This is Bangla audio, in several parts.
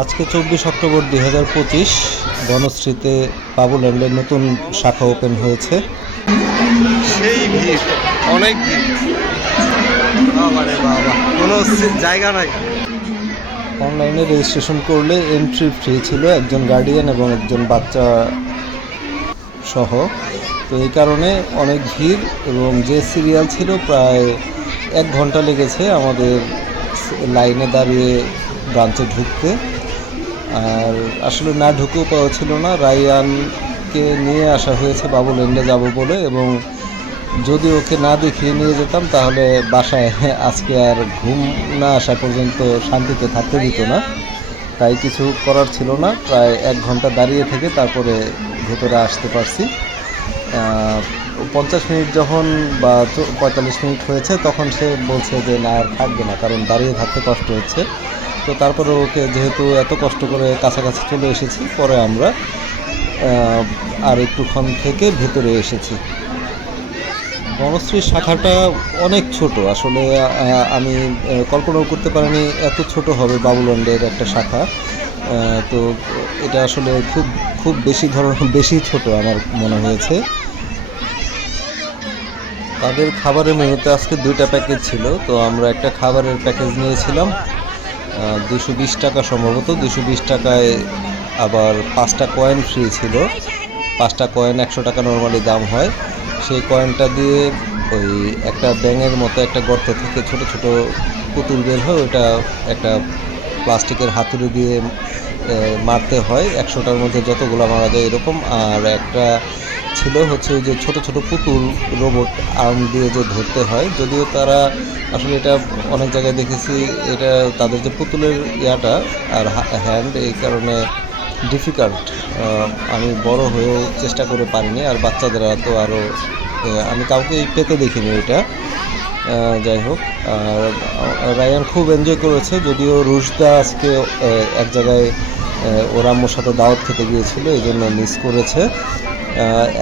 আজকে 24 অক্টোবর 2025 বনশ্রীতে বাবুল্যান্ডের নতুন শাখা ওপেন হয়েছে। সেই ভিড়, অনেক ভিড়, বাবারে বাবা, কোনো জায়গা নাই। অনলাইনে রেজিস্ট্রেশন করলে এন্ট্রি ফ্রি ছিল, একজন গার্ডিয়ান এবং একজন বাচ্চা সহ। তো এই কারণে অনেক ভিড়, এবং যে সিরিয়াল ছিল প্রায় 1 ঘন্টা লেগেছে আমাদের লাইনে দাঁড়িয়ে ব্রাঞ্চে ঢুকতে। আর আসলে না ঢুকেও পাওয়া ছিল না। রায়ানকে নিয়ে আসা হয়েছে বাবুল্যান্ডে যাব বলে, এবং যদি ওকে না দেখিয়ে নিয়ে যেতাম তাহলে বাসায় আজকে আর ঘুম না আসা পর্যন্ত শান্তিতে থাকতে দিত না। তাই কিছু করার ছিল না, প্রায় 1 ঘন্টা দাঁড়িয়ে থেকে তারপরে ভেতরে আসতে পারছি। 50 মিনিট যখন বা 45 মিনিট হয়েছে তখন সে বলছে যে না আর থাকবে না, কারণ দাঁড়িয়ে থাকতে কষ্ট হচ্ছে। তো তারপরে ওকে যেহেতু এত কষ্ট করে কাছাকাছি চলে এসেছি, পরে আমরা আর একটুক্ষণ থেকে ভেতরে এসেছি। বনশ্রীর শাখাটা অনেক ছোট, আসলে আমি কল্পনাও করতে পারিনি এত ছোট হবে বাবুল্যান্ডের একটা শাখা। তো এটা আসলে খুব খুব বেশি ছোট আমার মনে হয়েছে। তাদের খাবারের মেনুতে আজকে 2টা প্যাকেজ ছিল, তো আমরা একটা খাবারের প্যাকেজ নিয়েছিলাম 220 টাকা, সম্ভবত 220 টাকায় আবার 5টা কয়েন ফ্রি ছিল। 5টা কয়েন 100 টাকা নর্মালি দাম হয়। সেই কয়েনটা দিয়ে ওই একটা ব্যাঙের মতো একটা গর্ত থেকে ছোট ছোট পুতুল বের হয়, ওটা একটা প্লাস্টিকের হাতুড়ি দিয়ে মারতে হয়। 100টার মধ্যে যতগুলো মারা যায় এরকম। আর একটা ছিল হচ্ছে ওই যে ছোট ছোট পুতুল রোবট আর্ম দিয়ে যে ধরতে হয়, যদিও তারা আসলে এটা অনেক জায়গায় দেখেছি, এটা তাদের যে পুতুলের ইয়াটা আর হ্যান্ড, এই কারণে ডিফিকাল্ট। আমি বড় হয়েও চেষ্টা করে পারিনি, আর বাচ্চাদের তো আরও আমি কাউকে পেতে দেখিনি এটা। যাই হোক, রায়ান খুব এনজয় করেছে, যদিও রুশদা আজকে এক জায়গায় ওর আম্মুর সাথে দাওয়াত খেতে গিয়েছিল, এই জন্য মিস করেছে।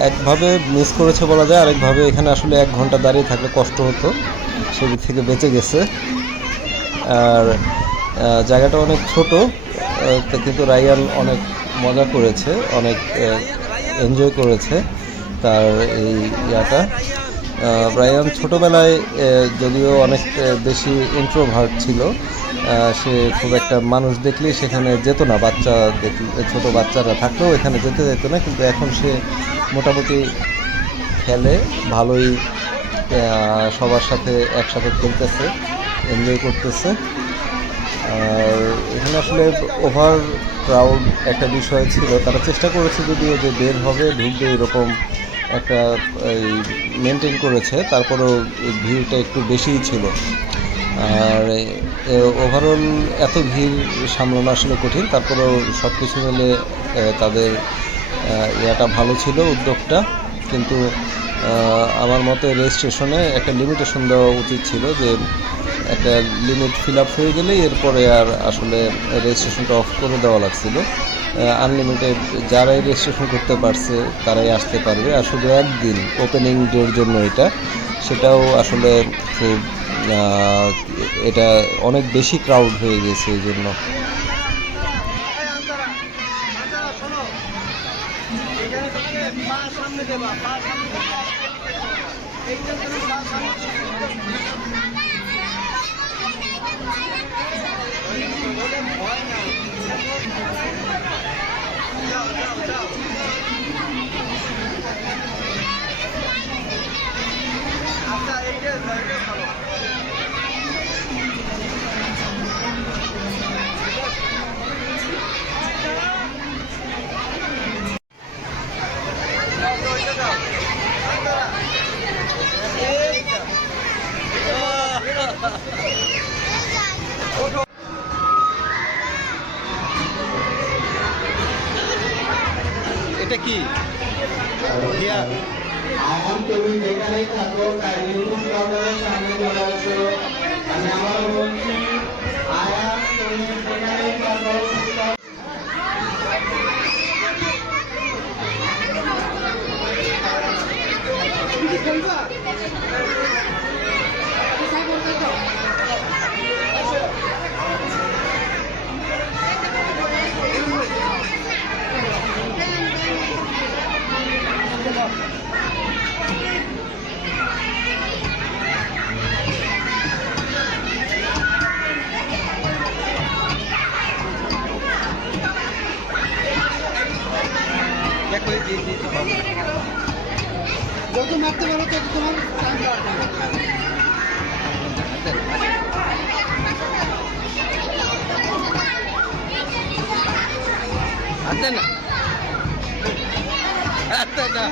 একভাবে মিস করেছে বলা যায়, আরেকভাবে এখানে আসলে 1 ঘন্টা দাঁড়িয়ে থাকলে কষ্ট হতো, সেদিক থেকে বেঁচে গেছে। আর জায়গাটা অনেক ছোট, কিন্তু রায়ান অনেক মজা করেছে, অনেক এনজয় করেছে তার এই ইয়াটা। রায়ান ছোটোবেলায় যদিও অনেক বেশি ইন্ট্রোভার্ট ছিল, সে খুব একটা মানুষ দেখলেই সেখানে যেত না, বাচ্চা দেখলে, ছোটো বাচ্চারা থাকলেও এখানে যেতে যেত না, কিন্তু এখন সে মোটামুটি খেলে ভালোই, সবার সাথে একসাথে খেলতেছে, এনজয় করতেছে। আর এখানে আসলে ওভার ক্রাউড একটা বিষয় ছিল, তারা চেষ্টা করেছে যদিও যে বের হবে ঢুকবে এরকম একটা মেনটেন করেছে, তারপরেও ভিড়টা একটু বেশিই ছিল। আর ওভারঅল এত ভিড় সামলানো আসলে কঠিন, তারপরেও সব কিছু মিলে তাদের ইয়াটা ভালো ছিল, উদ্যোগটা। কিন্তু আমার মতে রেজিস্ট্রেশনে একটা লিমিটেশন দেওয়া উচিত ছিল, যে একটা লিমিট ফিল আপ হয়ে গেলেই এরপরে আর আসলে রেজিস্ট্রেশনটা অফ করে দেওয়া লাগছিল। আনলিমিটেড যারাই রেজিস্ট্রেশন করতে পারছে তারাই আসতে পারবে, আর শুধু একদিন ওপেনিং ডের জন্য এটা, সেটাও আসলে খুব এটা অনেক বেশি ক্রাউড হয়ে গেছে এই জন্য। এটা কি এখন তুমি যেখানেই থাকো তার ইউটিউব কাউন্টারের সামনে চলে আসো। আমি আবার বলছি, আয়ান তুমি যেখানেই থাকো যত মারতে পারো তত তোমার টাইম বাড়বে। হাতে না হাতে না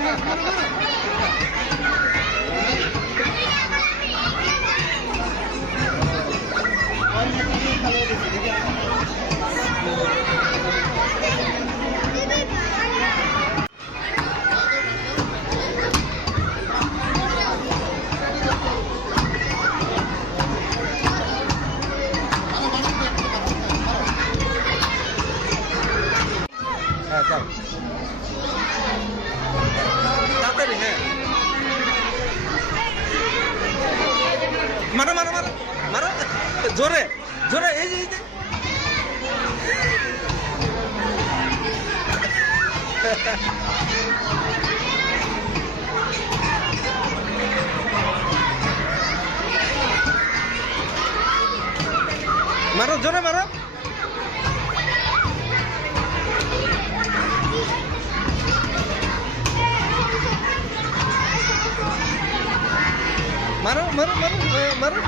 হ্যাঁ যাও তাড়াতাড়ি হ্যাঁ মারো মারো মারো মারো জোরে জোরে এই যে এই যে মারো জোরে মারো মারো মারো মারো মারো